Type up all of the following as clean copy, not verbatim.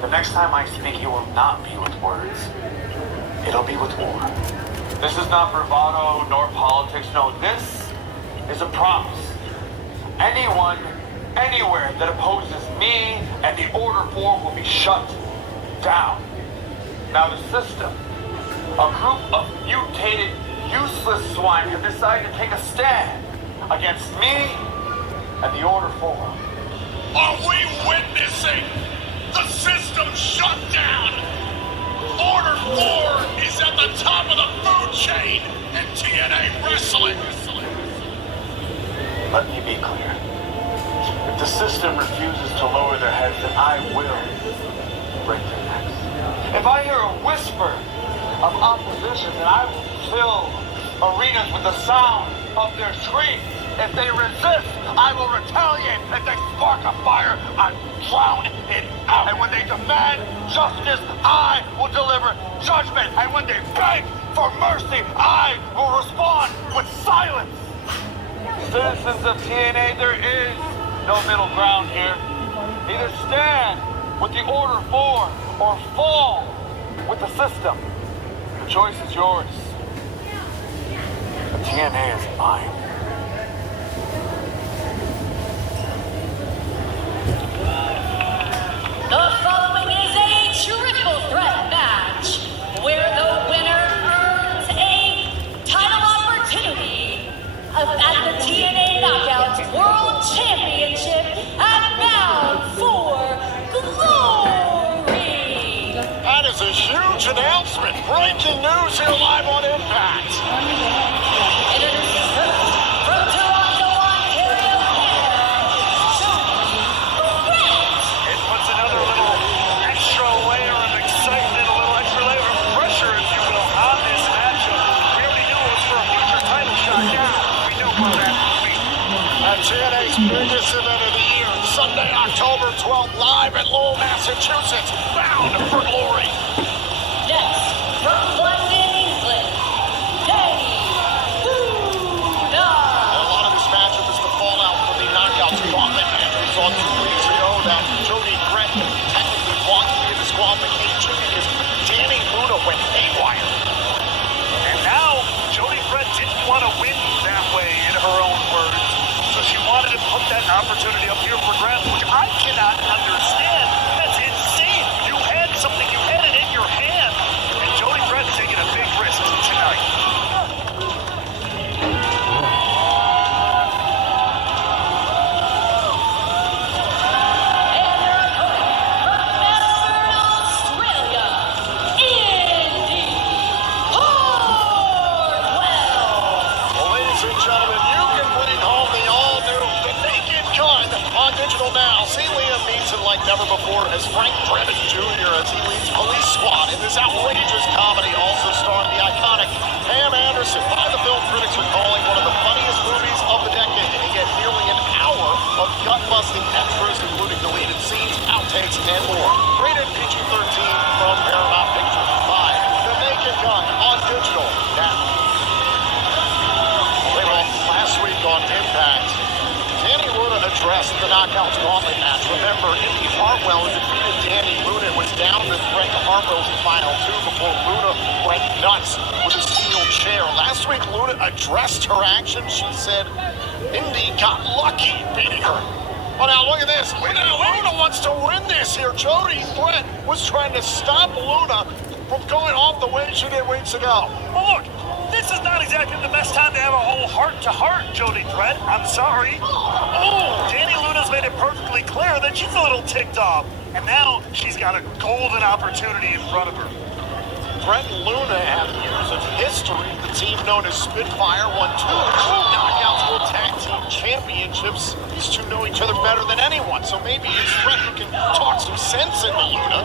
The next time I speak, it will not be with words. It'll be with war. This is not bravado nor politics. No, this is a promise. Anyone, anywhere that opposes me and the Order 4 will be shut down. Now the system, a group of mutated, useless swine have decided to take a stand against me and the Order 4. Are we witnessing the system shut down? Order 4 is at the top of the food chain and TNA wrestling. Let me be clear. If the system refuses to lower their heads, then I will break their necks. If I hear a whisper of opposition, then I will fill arenas with the sound of their screams. If they resist, I will retaliate. If they spark a fire, I drown it out. And when they demand justice, I will deliver judgment. And when they beg for mercy, I will respond with silence. Citizens of TNA, there is no middle ground here. Either stand with the Order 4 or fall with the system. The choice is yours. The TNA is mine. The following is a triple threat match where the winner earns a title opportunity at the TNA Knockouts World Championship and bound for glory. That is a huge announcement. Breaking news here live on Impact. Introducing first from Toronto, Ontario, Canada, It puts another little extra layer of excitement, a little extra layer of pressure, if you will, on this matchup. We already knew it was for a future title shot. Yeah, we know what that will be. At TNA's biggest event of the year, Sunday, October 12th, live at Lowell, Massachusetts, bound for glory. next from London, England, Danny Buddha. A lot of this matchup is the fallout from the Knockouts Gauntlet match we saw 2 weeks ago that Jody Brett technically walked via disqualification because Danny Luna went haywire. And now, Jody Brett didn't want to win that way, in her own words. So she wanted to put that opportunity up here for grabs, which I cannot understand. That's insane. You had something, you had it in your hand. And Jody Brett's taking a big risk tonight. And their opponent from Melbourne, Australia, Indy Hartwell. Well, ladies and gentlemen, you can bring home the all-new The Naked Gun on digital now. See Liam Neeson like never before as Frank Drebin Jr. as he leads Police Squad in this outrageous comedy, also starring the iconic Pam Anderson, by the film critics are calling one of the funniest movies of the decade, and yet nearly an hour of gut-busting extras, including deleted scenes, outtakes, and more. Rated PG-13 from Paramount Pictures. By The Naked Gun on digital now. Well, last week on Impact, Danny Luna addressed the Knockouts Gauntlet match. Remember, Indy Hartwell defeated Danny Luna and was down to threaten Hartwell's final 2 before Luna went nuts with a steel chair. Last week, Luna addressed her actions. She said Indy got lucky beating her. Oh, now look at this. Luna wants to win this here. Jody Brett was trying to stop Luna from going off the way she did weeks ago. Well, look, this is not exactly the best time to have a whole heart-to-heart, Jody Brett. I'm sorry. Oh, Danny Luna's made it perfectly clear that she's a little ticked off. And now she's got a golden opportunity in front of her. Brett and Luna have years of history. The team known as Spitfire won 2 Knockouts World Tag Team Championships. These two know each other better than anyone, so maybe it's Brett who can talk some sense into Luna.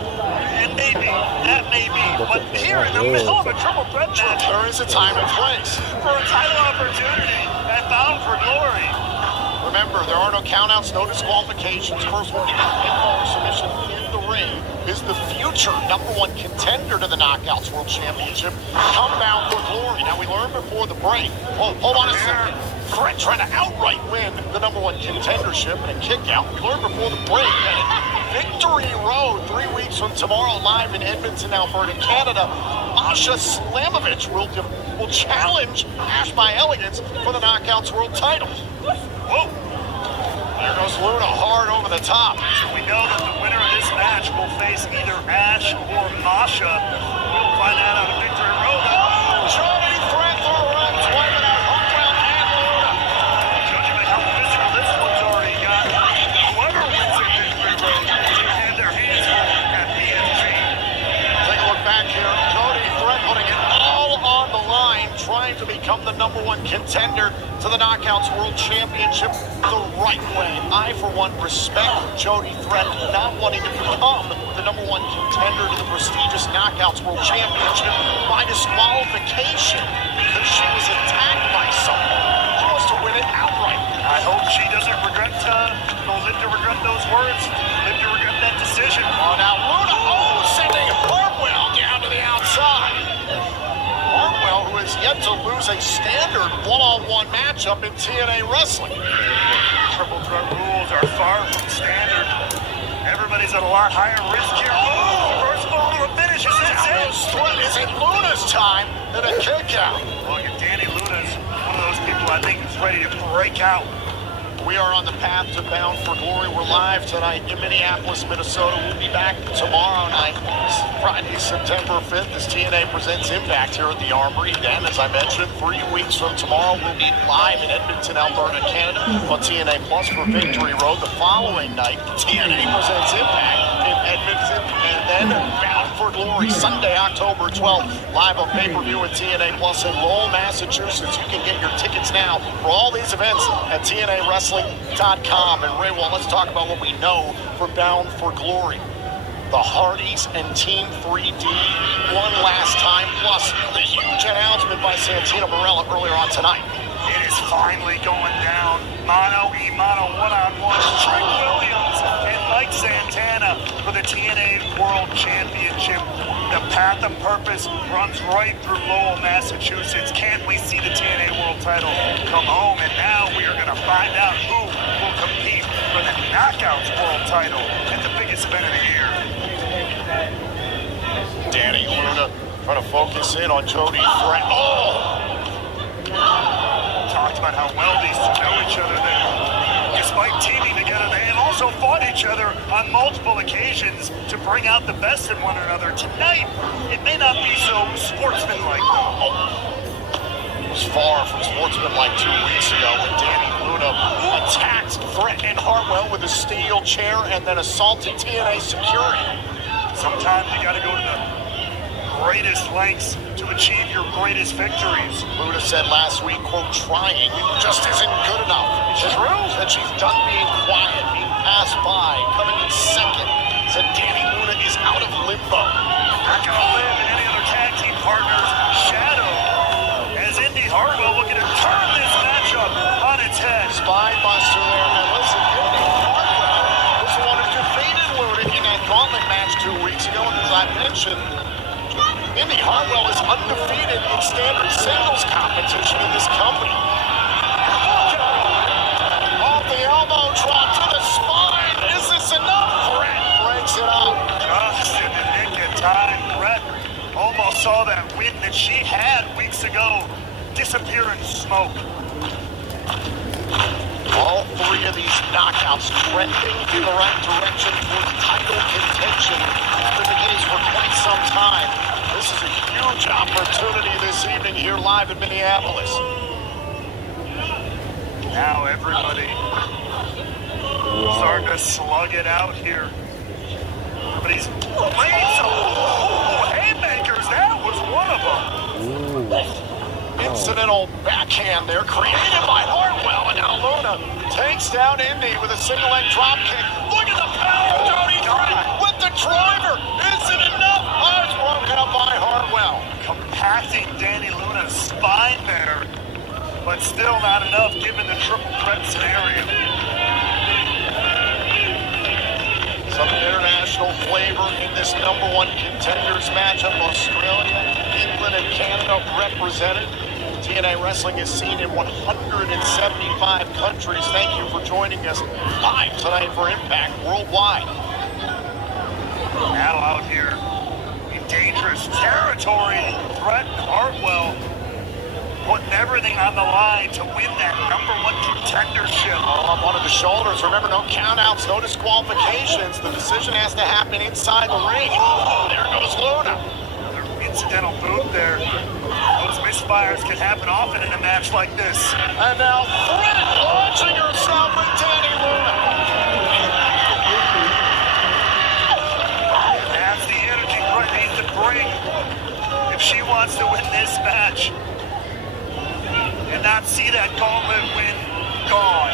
And maybe, that may be. But here in the middle of a triple threat match, There is a time and place. for a title opportunity at Bound for Glory. Remember, there are no countouts, no disqualifications. First one to get a pinfall or submission in the ring is the future future #1 contender to the Knockouts World Championship, come bound for glory. Now, we learned before the break. Oh, hold on a second. Fred trying to outright win the #1 contendership in a kick-out. We learned before the break that at Victory Road, 3 weeks from tomorrow, live in Edmonton, Alberta, Canada, Masha Slamovich will challenge Ash by Elegance for the Knockouts World title. Whoa! There goes Luna hard over the top. So we know that the winner of this match will face either Ash or Masha. We'll find out on Victory Road. Jody Threat through the ropes, wiping out Hartwell and Luna. Judging by how physical this one's already got, whoever wins at Victory Road will have their hands full at BSG. Take a look back here. Jody Threat putting it all on the line, trying to become the #1 contender to the Knockouts World Championship the right way. I, for one, respect Jody Threat not wanting to become the #1 contender to the prestigious Knockouts World Championship by disqualification because she was attacked by someone. She wants to win it outright. I hope she doesn't regret, live to regret those words, live to regret that decision. Oh, now Luna, sending Hartwell down to the outside. Hartwell, who has yet to lose a standard one-on-one matchup in TNA wrestling. Triple threat rules are far from standard. Everybody's at a lot higher risk here. Oh, first ball to the finish. Is this it? Is it Luna's time in a kick out? Look, Danny Luna's one of those people I think is ready to break out. We are on the path to Bound for Glory. We're live tonight in Minneapolis, Minnesota. We'll be back tomorrow night, Friday, September 5th, as TNA presents Impact here at the Armory. Then, as I mentioned, 3 weeks from tomorrow, we'll be live in Edmonton, Alberta, Canada, on TNA Plus for Victory Road. The following night, TNA presents Impact in Edmonton, and then Bound for Glory, Sunday, October 12th, live on pay-per-view at TNA Plus in Lowell, Massachusetts. You can get your tickets now for all these events at TNAWrestling.com. And Ray, well, let's talk about what we know for Bound for Glory. The Hardys and Team 3D one last time, plus the huge announcement by Santino Marella earlier on tonight. It is finally going down. Mano-a-mano, one-on-one. Trey Williams and Mike Santana for the TNA World Championship. The path of purpose runs right through Lowell, Massachusetts. Can't we see the TNA World title come home? And now we are going to find out who will compete for the Knockouts World title at the biggest event of the year. Danny Luna trying to focus in on Jody Threat. Talked about how well these two know each other. That despite teaming together, they have also fought each other on multiple occasions to bring out the best in one another. Tonight, it may not be so sportsmanlike. It was far from sportsmanlike 2 weeks ago when Danny Luna attacked Threat and Hartwell with a steel chair and then assaulted TNA security. Sometimes you got to go to the greatest lengths to achieve your greatest victories. Luna said last week, quote, trying just isn't good enough. It's true. That she's done being quiet, being passed by, coming in second. Said Danny Luna is out of limbo. Not going to live in any other tag team partner's shadow. As Indy Hartwell looking to turn this matchup on its head. Spine buster there. Now listen, Indy Hartwell was the one who defeated Luna in that gauntlet match 2 weeks ago. And as I mentioned, Indy Hartwell is undefeated in standard singles competition in this company. Off the elbow drop to the spine. Is this enough? Brett breaks it up. Just in the nick of time, Brett almost saw that win that she had weeks ago disappear in smoke. All 3 of these knockouts trending in the right direction towards title contention. It's been the case for quite some time. This is a huge opportunity this evening here live in Minneapolis. Now everybody starting to slug it out here. Everybody's laying some haymakers. That was one of them. Incidental backhand there created by Hartwell. And now Luna takes down Indy with a single leg drop kick. Look at the power of Jody Threat with the driver. Is it enough? Oh, it's broken up by Hartwell. Compacting Danny Luna's spine there, but still not enough given the triple threat scenario. Some international flavor favorite in this number one contenders matchup. Australia, England, and Canada represented. TNA Wrestling is seen in 175 countries. Thank you for joining us live tonight for Impact Worldwide. Now out here in dangerous territory, Bret Hartwell putting everything on the line to win that number one contendership. All up onto the shoulders. Remember, no countouts, no disqualifications. The decision has to happen inside the ring. There goes Luna. Another incidental boot there. Those misfires can happen often in a match like this. And now Bret launching herself with Danny Luna. That's the energy Bret needs to bring if she wants to win this match. And not see that gauntlet win gone.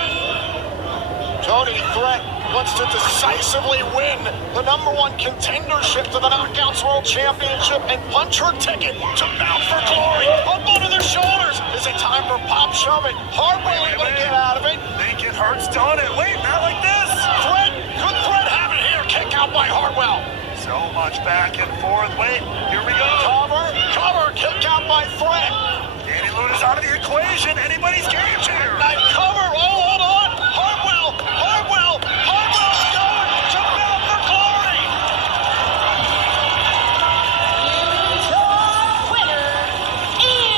Tony Threat wants to decisively win the number one contendership to the Knockouts World Championship and punch her ticket to Bound for Glory. Up onto their shoulders. Is it time for Pop Shove It? Hartwell able to get out of it. Think it hurts, don't it? Wait, not like this. Threat, could Threat have it here? Kick out by Hartwell. So much back and forth. Wait, here we go. Cover, kick out by Threat. Danny Luna's out of the equation. Anybody's game here. Knife cover. Oh, hold on. Hartwell's going to Bound for Glory. Your winner is...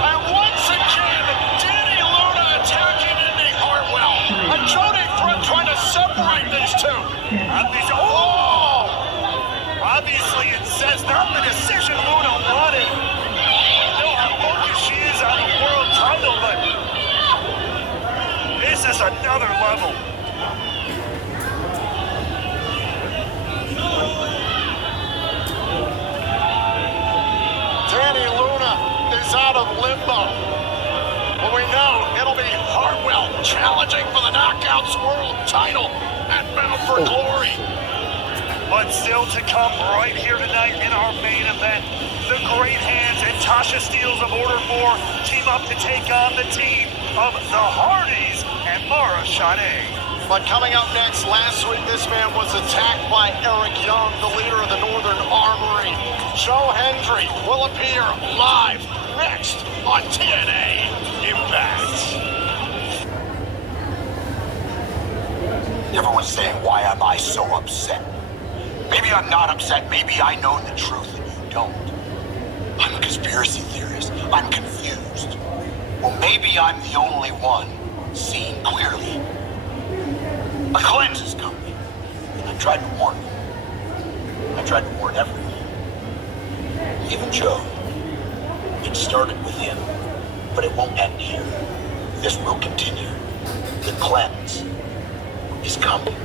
And once again, Danny Luna attacking Indy Hartwell. And Jody Threat trying to separate these two. Obviously, it says not the decision Luna wanted. You know how focused she is on the world title, but this is another level. Danny Luna is out of limbo. But we know it'll be Hartwell challenging for the Knockouts World title at Bound for Glory. But still to come right here tonight in our main event, the Great Hands and Tasha Steelz of Order 4 team up to take on the team of the Hardys and Mara Sade. But coming up next, last week this man was attacked by Eric Young, the leader of the Northern Armory. Joe Hendry will appear live next on TNA Impact. Everyone's saying, why am I so upset? Maybe I'm not upset, maybe I know the truth and you don't. I'm a conspiracy theorist, I'm confused. Well, maybe I'm the only one seeing clearly. A cleanse is coming, and I tried to warn you. I tried to warn everyone. Even Joe. It started with him, but it won't end here. This will continue. The cleanse is coming.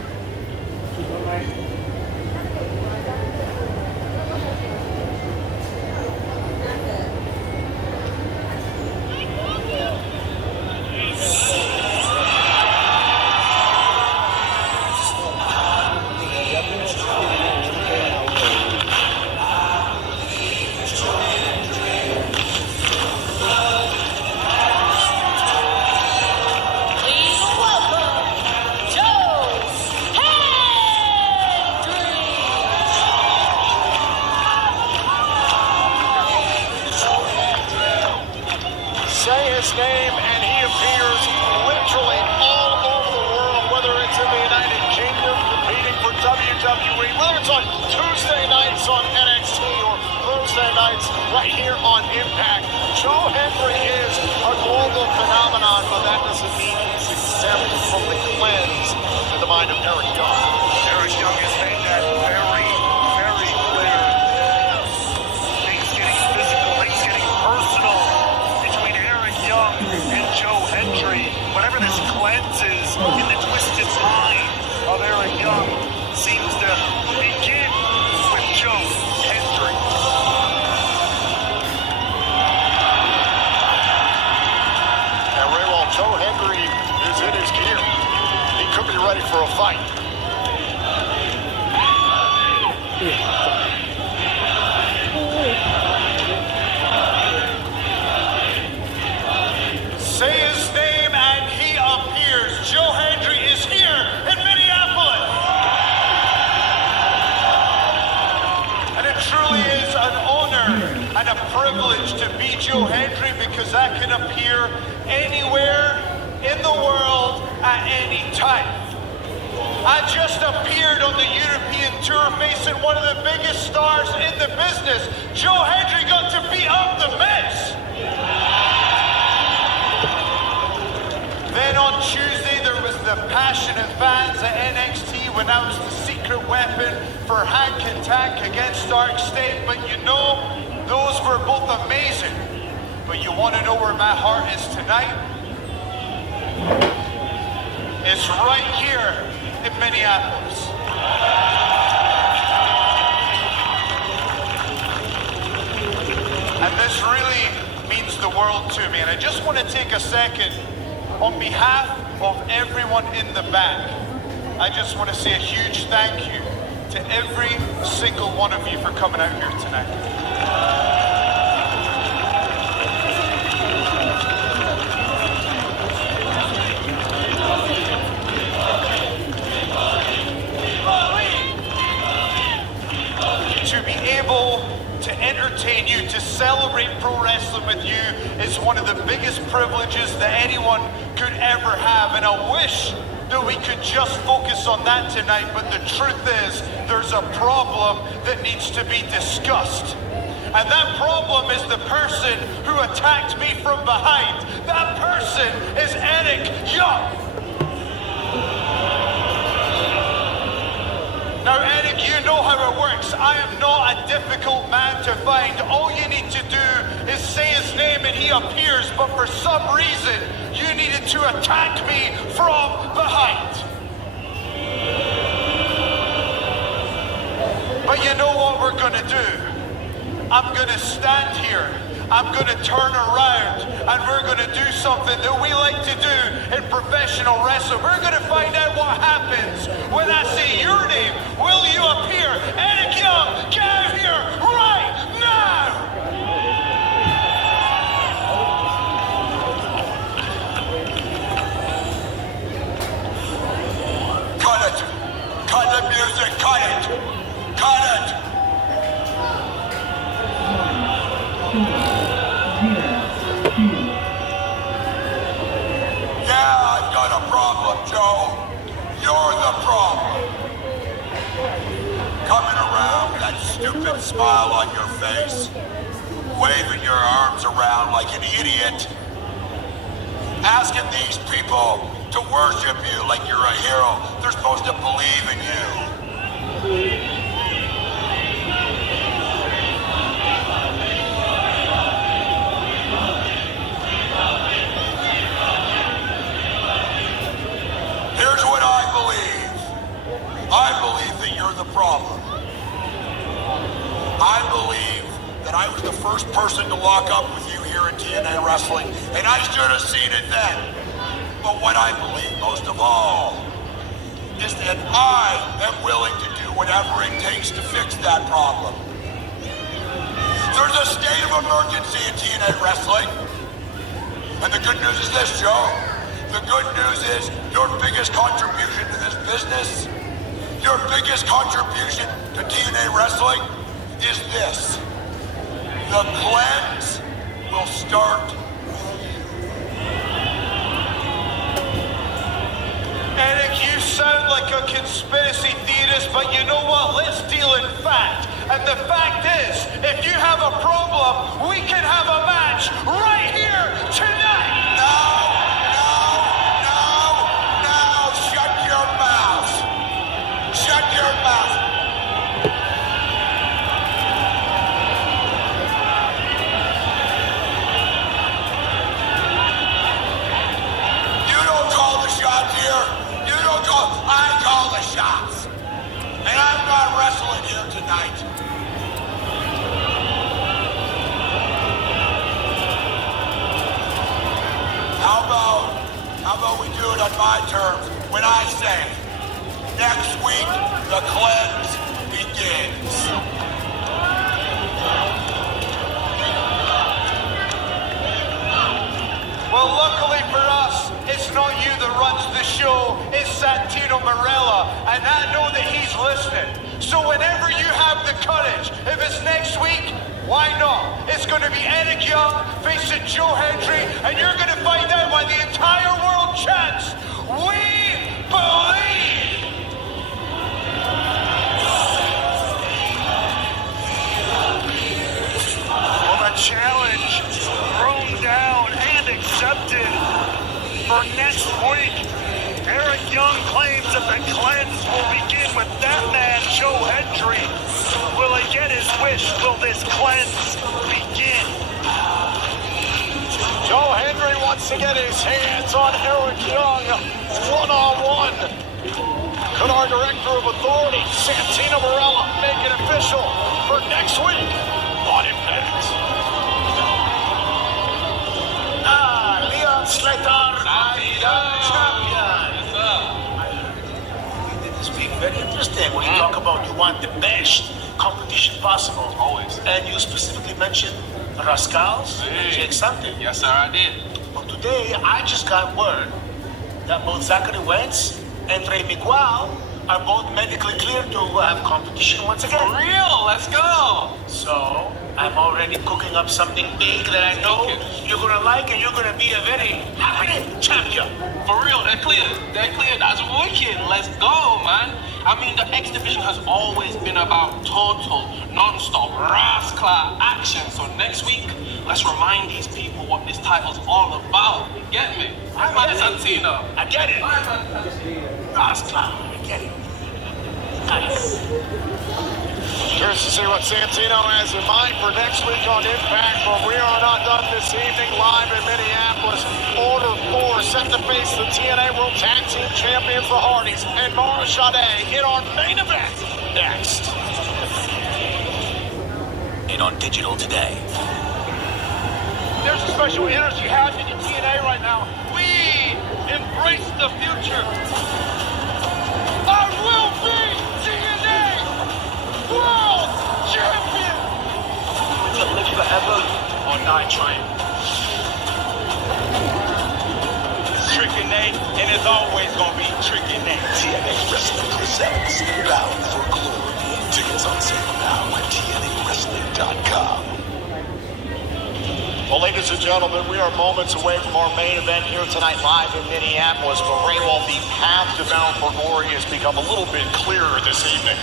Please welcome Joe Hendry. Say his name and he appears literally all over the world, whether it's in the United Kingdom competing for WWE, whether it's on Tuesday nights on NXT or Thursday nights right here on Impact. Joe Hendry is a global phenomenon, but that doesn't mean he's exempt from the cleanse in the mind of Eric Young. Eric Young has made that very, very clear. Things getting physical, things getting personal between Eric Young and Joe Hendry. Whatever this cleanse is in the twisted mind of Eric Young seems to begin with Joe Hendry. And Ray, while Joe Hendry is in his gear, he could be ready for a fight. privilege to be Joe Hendry because I can appear anywhere in the world at any time. I just appeared on the European tour facing one of the biggest stars in the business. Joe Hendry got to beat up the Miz. Then on Tuesday, there was the passionate fans at NXT when I was the secret weapon for Hank and Tank against Dark State. But you know, those were both amazing. But you want to know where my heart is tonight? It's right here in Minneapolis. And this really means the world to me. And I just want to take a second on behalf of everyone in the back. I just want to say a huge thank you to every single one of you for coming out here tonight. To be able to entertain you, to celebrate pro wrestling with you is one of the biggest privileges that anyone could ever have. And I wish that we could just focus on that tonight, but the truth is there's a problem that needs to be discussed. And that problem is the person who attacked me from behind. That person is Eric Young. Now, Eric, you know how it works. I am not a difficult man to find. All you need to do is say his name and he appears, but for some reason, you needed to attack me from behind. But you know what we're gonna do? I'm gonna stand here, I'm gonna turn around, and we're gonna do something that we like to do in professional wrestling. We're gonna find out what happens when I say your name. Will you appear? Eric Young, get out here right now! Cut it! Cut the music! Cut it! Cut it! Yeah, I've got a problem, Joe. You're the problem. Coming around with that stupid smile on your face, waving your arms around like an idiot, asking these people to worship you like you're a hero. They're supposed to believe in you. Here's what I believe. I believe that you're the problem. I believe that I was the first person to lock up with you here in TNA Wrestling, and I should have seen it then. But what I believe most of all is that I am willing to do whatever it takes to fix that problem. There's a state of emergency in TNA Wrestling. And the good news is this, Joe. The good news is your biggest contribution to this business, your biggest contribution to TNA Wrestling is this. The cleanse will start with you. Eric, you sound like a conspiracy theorist, but you know what? Let's deal in fact. And the fact is, if you have a problem, we can have a match right here tonight. No! Shut your mouth! You don't call the shots here. You don't call. I call the shots. And I'm not wrestling here tonight. How about we do it on my terms when I say, next week, the cleanse begins. Well, luckily for us, it's not you that runs the show, it's Santino Marella, and I know that he's listening. So whenever you have the courage, if it's next week, why not? It's going to be Eric Young facing Joe Hendry, and you're going to find out why the entire world chants, "We believe!" Well, the challenge thrown down and accepted for next week. Eric Young claims that the cleanse will begin with that man, Joe Hendry. Will he get his wish? Will this cleanse begin? Joe Hendry wants to get his hands on Eric Young one-on-one. Could our director of authority, Santino Marella, make it official for next week on Impact? Leon Slater, champion. This week very interesting. When you talk about you want the best competition possible, always, and you specifically mentioned Rascals and Jake Something. Yes, sir, I did. But today, I just got word that both Zachary Wentz and Trey Miguel are both medically cleared to have competition once again. For real, let's go. So, I'm already cooking up something big that I know you're gonna like, and you're gonna be a very happy champion. For real, they're clear. They're clear. That's wicked. Let's go, man. I mean, the X Division has always been about total, non-stop, rascal action. So next week, let's remind these people what this title's all about. You get me? I'm at Santino. I get it. Rascal, I get it. Nice. Curious to see what Santino has in mind for next week on Impact, but we are not done this evening live in Minneapolis. Order 4 set to face the TNA World Tag Team Champions, the Hardys, and Mara Sade in our main event next. And on digital today. There's a special energy happening in TNA right now. We embrace the future. I will be TNA World Champion! To live forever or die trying. It's Tricky Nate, and it's always gonna be Tricky Nate. TNA Wrestling presents Bound for Glory. Tickets on sale now at TNAWrestling.com. Well, ladies and gentlemen, we are moments away from our main event here tonight live in Minneapolis, but Raywall, the path to Bound for Glory has become a little bit clearer this evening.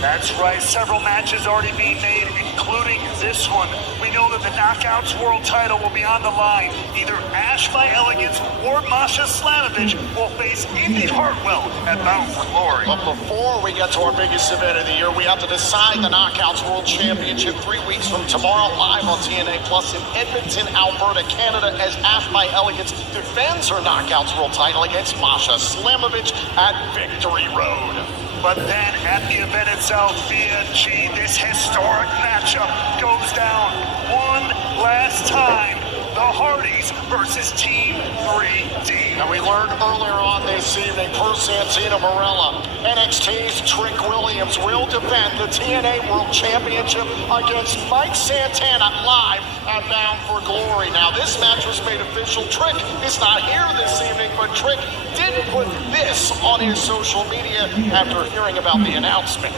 That's right. Several matches already being made, including this one. We know that the Knockouts World title will be on the line. Either Ash by Elegance or Masha Slamovich will face Indy Hartwell at Bound for Glory. But before we get to our biggest event of the year, we have to decide the Knockouts World Championship 3 weeks from tomorrow live on TNA Plus in Edmonton, Alberta, Canada, as Ash by Elegance defends her Knockouts World title against Masha Slamovich at Victory Road. But then at the event itself, BFG, this historic matchup goes down one last time. The Hardys versus Team 3D. And we learned earlier on this evening, per Santino Marella, NXT's Trick Williams will defend the TNA World Championship against Mike Santana live at Bound for Glory. Now, this match was made official. Trick is not here this evening, but Trick did put this on his social media after hearing about the announcement.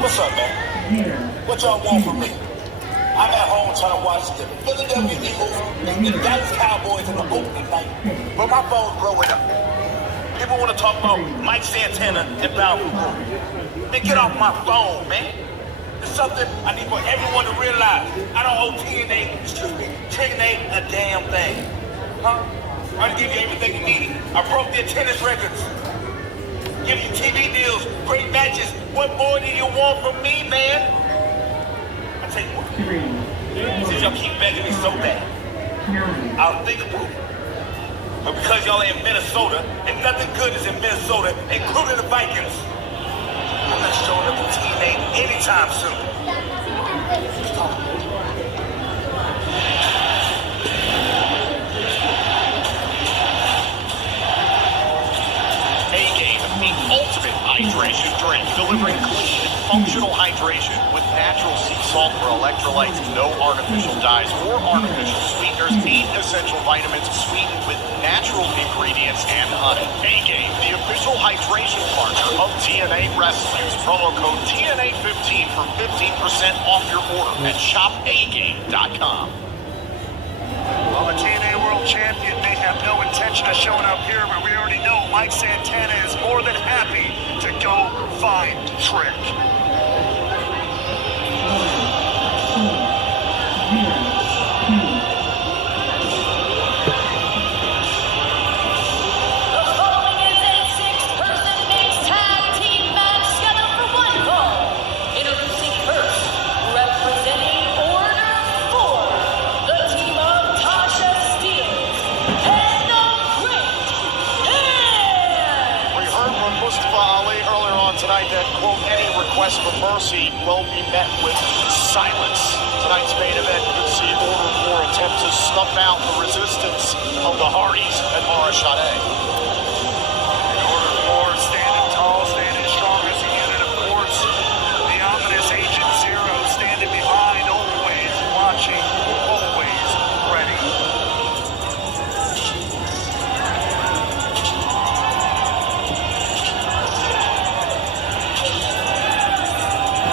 What's up, man? What y'all want from me? I'm at home trying to watch the Philadelphia Eagles and the Dallas Cowboys in the opening night, but my phone's blowing up. People want to talk about Mike Santana and Bound for Glory. Man, get off my phone, man. It's something I need for everyone to realize. I don't owe Trick Nate a damn thing. Huh? I give you everything you need. I broke their tennis records. Give you TV deals, great matches. What more do you want from me, man? I'll tell you what. Since y'all keep begging me so bad, I'll think about it. But because y'all are in Minnesota, and nothing good is in Minnesota, including the Vikings, I'm not showing up to TNA anytime soon. A-Game, the ultimate hydration drink, delivering clean, functional hydration with natural sea salt or electrolytes, no artificial dyes or artificial sweeteners, 8 essential vitamins sweetened with natural ingredients and honey. A-Game, the official hydration partner of TNA Wrestling. Use promo code TNA15 for 15% off your order at shopagame.com. Well, the TNA World Champion may have no intention of showing up here, but we already know Mike Santana is more than happy to go find Trick. The following is a six-person mixed tag team match scheduled for one fall. Introducing first, representing Order 4, the team of Tasha Steelz and the Great Hands. We heard from Mustafa Ali earlier on tonight that, quote, any request for mercy will be met with silence. Tonight's main event could see Order 4 attempt to snuff out the resistance of the Hardys and Mara Shade. Order 4 standing tall, standing strong as a unit, of course. The ominous Agent Zero standing behind, always watching, always ready.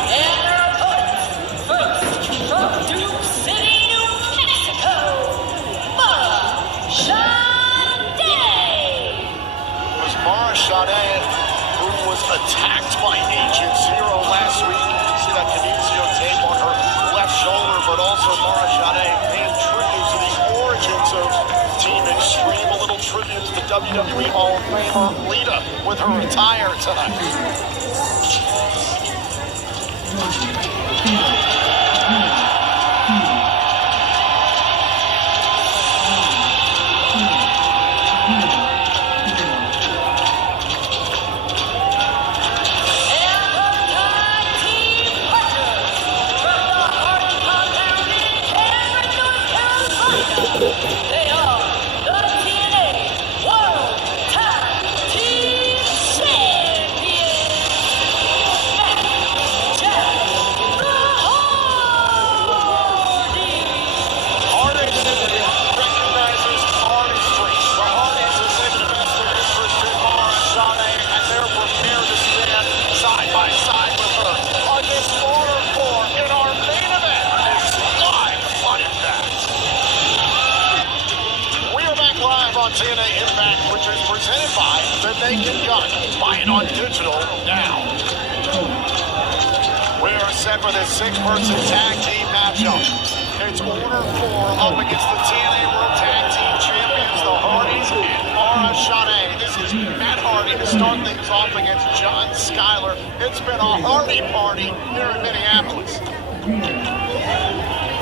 And our opponents, first from Duke City, New Mexico, Mara Shade. It was Mara Shade who was attacked by Agent Zero last week. You can see that kinesio tape on her left shoulder, but also Mara Shade paying tribute to the origins of Team Extreme. A little tribute to the WWE Hall of Famer Lita with her attire tonight. They are the TNA World Tag Team Champions. Jack the Hardys. Recognizes artistry. The Hardys are taking the best of interest in Mara Shade, and they're prepared to stand side by side with her against Order 4 in our main event. It's live on Impact. We are back live on TNA Impact, which is presented by The Naked Gun. Buy it on digital now. We are set for this six-person tag team matchup. It's Order 4 up against the TNA World Tag Team Champions, the Hardys and Mara Shade. This is Matt Hardy to start things off against John Skyler. It's been a Hardy party here in Minneapolis.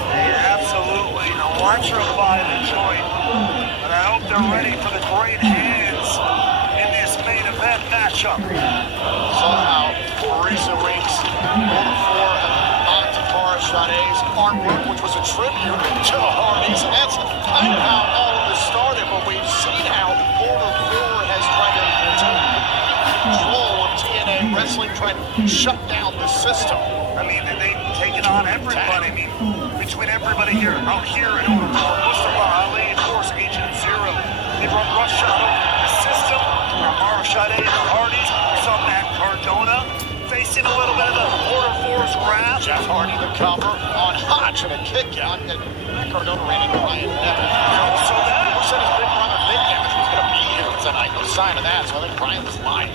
They absolutely electrify the joint. And I hope they're ready for the Great Hands in this main event matchup. Somehow, for recent weeks, Order 4 have knocked Mara Shade's artwork, which was a tribute to the Hardys. And that's kind of how all of this started, but we've seen how Order 4 has tried to take control of TNA Wrestling, trying to shut down the system. I mean, they've taken on everybody. I mean, between everybody here, out here in Order 4, Mustafa Ali, of course, Agent Zero. They've run roughshod over the system. Mara Shade and the Hardys. We saw Matt Cardona facing a little bit of the Order 4's wrath. Jeff Hardy the cover on Hodge and a kick out. And Matt Cardona ran into Ryan Neville. So that Who said his big brother Nick Evans was going to be here tonight? No sign of that, so I think Brian was lying.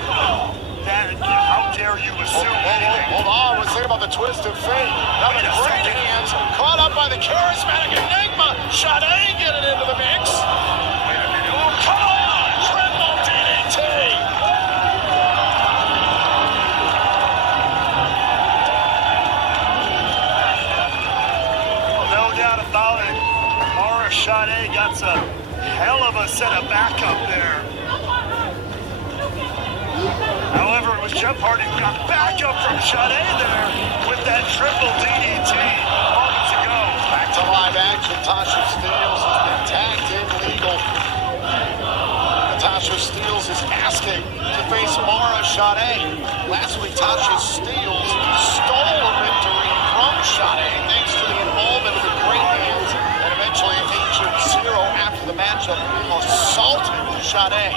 how dare you assume anything? Hold on, we're thinking about the twist of fate. Now the Great Hands caught up by the charismatic Enigma. Shade getting into the mix. Wait a minute. Oh, come on! Triple DDT. No doubt about it. Mara Shade got a hell of a set of backup there. However, it was Jeff Hardy who got backup from Shade there with that triple DDT moments ago. Back to live action. Tasha Steelz has been tagged in legal. Tasha Steelz is asking to face Mara Shade. Last week, Tasha Steelz stole a victory from Shade thanks to the involvement of the Great Hands and eventually Agent Zero after the matchup assaulted Shade.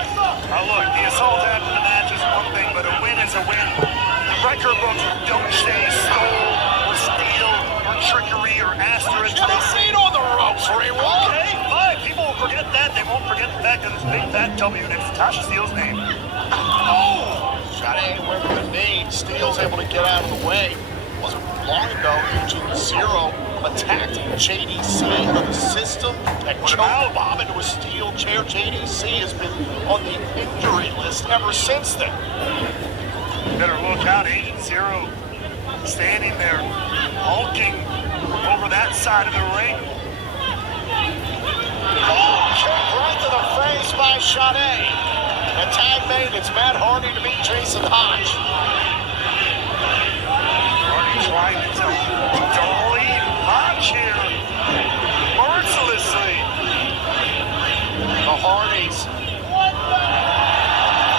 Now look, the assault after the match is one thing, but a win is a win. liquor books don't say stole or steal or trickery or asterisk. Get a seat on the ropes, Raywan. Okay, fine. People will forget that. They won't forget the fact that this big fat W next to Tasha Steele's name. Oh! Sade with the knee. Steele's able to get out of the way. Wasn't long ago, Agent Zero attacked JDC of the system and choked Bob into a steel chair. JDC has been on the injury list ever since then. Better look out, Agent Zero standing there, hulking over that side of the ring. Oh, kick right to the face by Sade. And tag mate, it's Matt Hardy to meet Jason Hodge. Hardy trying to delete Hodge here mercilessly. The Hardys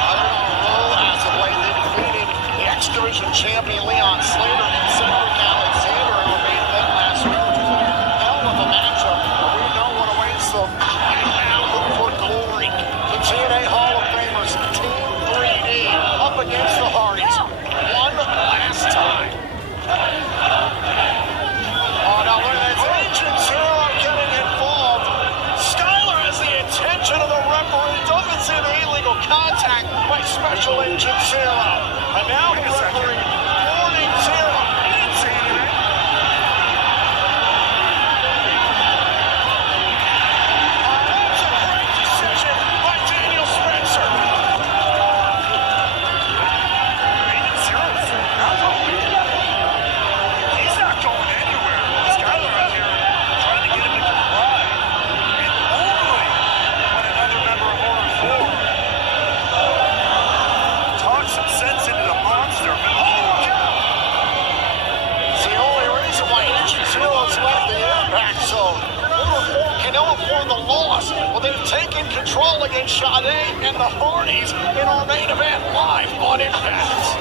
under a roll as of late. They defeated the X-Division champion Leon Slater and Cedric Alexander in the main event last week, which was a hell of a matchup. We know what awaits them. And now look for glory. The TNA Hall of Famers, Team 3D, up against the Hardys one last time. Oh, now look at this. Agent Zero getting involved. Skyler has the attention of the referee. Doesn't see the illegal contact by Special Agent Zero. And now the referee warning Zero. He didn't see anything. That's a great decision by Daniel Spencer. Agent Zero's not going. He's not going anywhere. Skyler out here trying to get him to comply. And only when another member of Order 4 talks some sense into the monster. But oh, God! It's the only reason why Agent Zero's left the impact zone. Order 4 can ill afford the loss. Well, they've taken control against Sade and the Hardys in our main event live on Impact.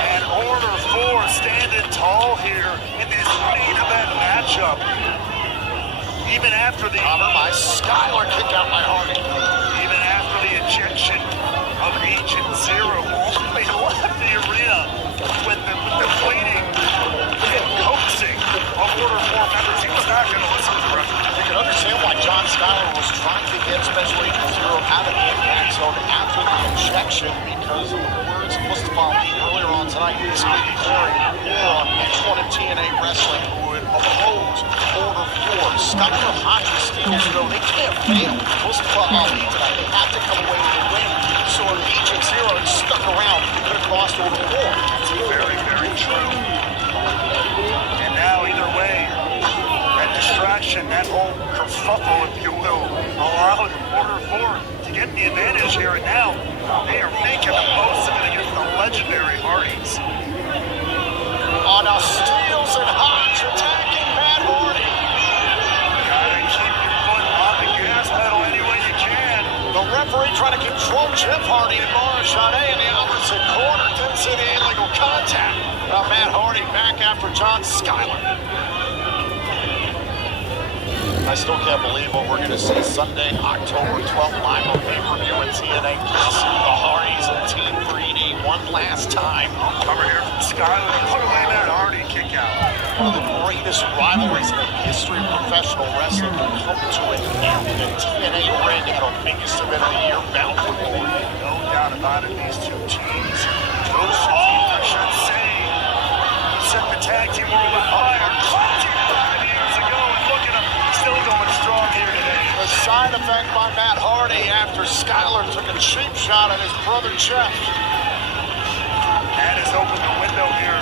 And Order 4 standing tall here in this main event matchup. Even after the Cover by Skyler, kick out by Hardy. even after the ejection of Agent Zero, they left the arena with the waiting and coaxing of Order 4 members. He was not going to listen to the referee. You can understand why John Skyler was trying to get Special Agent Zero out of the impact zone after the injection because of the words of Mustafa Ali earlier on tonight, basically declaring war on anyone in TNA Wrestling who would oppose Order 4. Skyler, Hodges, Steele, though, they can't fail Mustafa Ali tonight. They have to come away with a win. So if Agent Zero had stuck around, he could have crossed Order 4. It's very, very true. And now, either way, that distraction, that whole kerfuffle, if you will, allowed Order 4 to get the advantage here. And now, they are making the most of it against the legendary Hardys. Oh, now Steels and Hodge attacking Matt Hardy. Gotta keep your foot on the gas pedal any way you can. The referee trying to control Jeff Hardy and Mara Sade in the opposite corner. Didn't see the illegal contact. Now Matt Hardy back after John Skyler. I still can't believe what we're going to see Sunday, October 12th, live on pay-per-view in TNA. The Hardys and Team 3D one last time. Cover here from Skyler. Put away that Hardy kick out. One of the greatest rivalries in the history of professional wrestling will come to an end in TNA branding our biggest event of the year, Bound for Glory. No doubt about it, these two teams. Those two teams, I should say, set the tag team world on fire 25 years ago, and look at them, still going strong here today. The side effect by Matt Hardy after Skyler took a cheap shot at his brother Jeff. That has opened the window here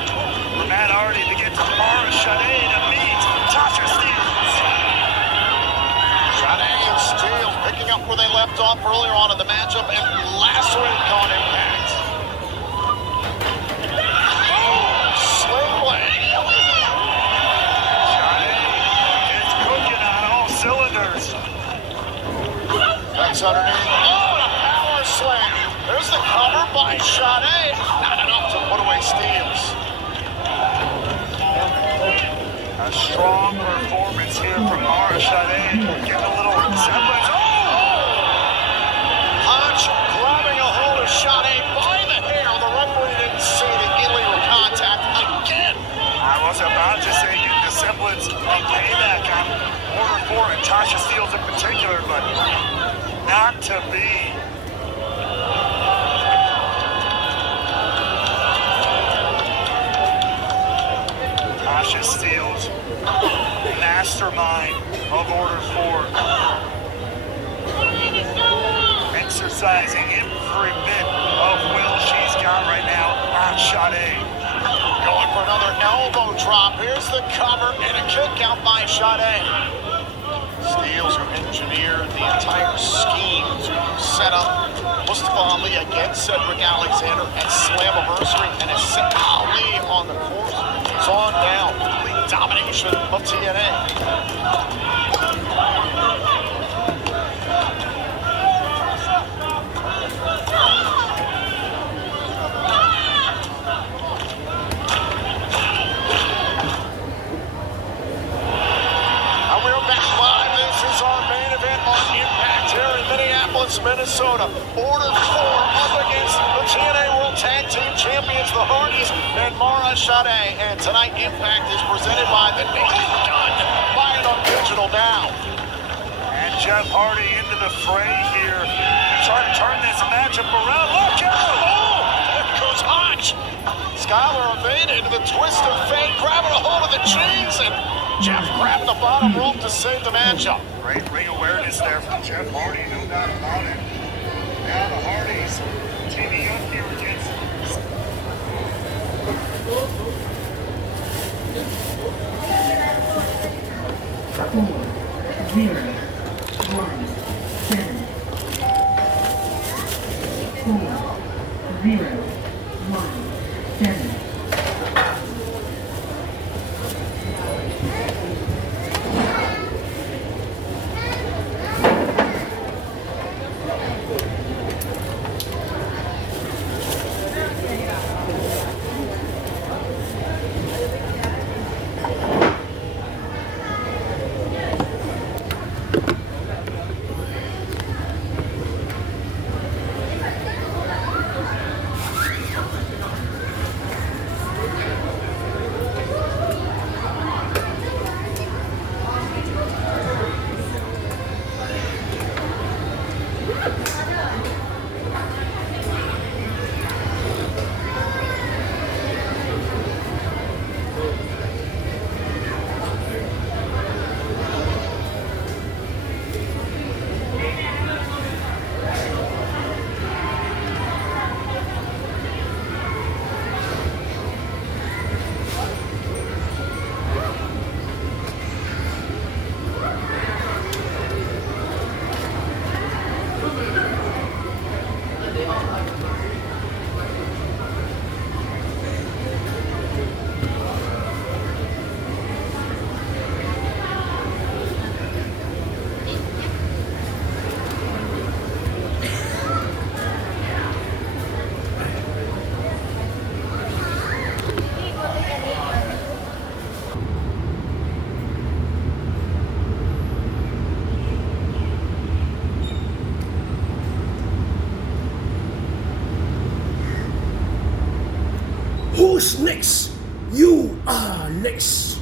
for Matt Hardy to get to Mara Sade to meet Tasha Steele. Sade and Steele picking up where they left off earlier on in the matchup and last week on Impact. Sling blade. Sade is cooking on all cylinders. That's underneath. Oh, and a power slam. There's the cover by Sade. Not enough to put away Steels. strong performance here from Mara Shade. Getting a little semblance. Hodge grabbing a hold of Shade by the hair. The referee didn't see the illegal contact again. I was about to say the semblance of payback on Order 4 and Tasha Steelz in particular, but not to be. Tasha Steelz, mastermind of Order 4. Exercising every bit of will she's got right now on Sade. Going for another elbow drop. Here's the cover and a kick out by Sade. Steelz, who engineered the entire scheme to set up Mustafa Ali against Cedric Alexander at Slammiversary, and has set Ali on the course. It's on down. Complete domination of TNA. Minnesota. Order 4 up against the TNA World Tag Team Champions, the Hardys, and Mara Shade. And tonight, Impact is presented by the Naked Gun. Buy it on digital now. And Jeff Hardy into the fray here. Trying to turn this matchup around. Look out! Oh, there goes Hodge. Skylar evaded the twist of fate, grabbing a hold of the chains, and Jeff grabbed the bottom rope to save the matchup. Great ring awareness there from Jeff Hardy, no doubt about it. Now the Hardys teaming up here against 4-0-1-7. Who's next? You are next.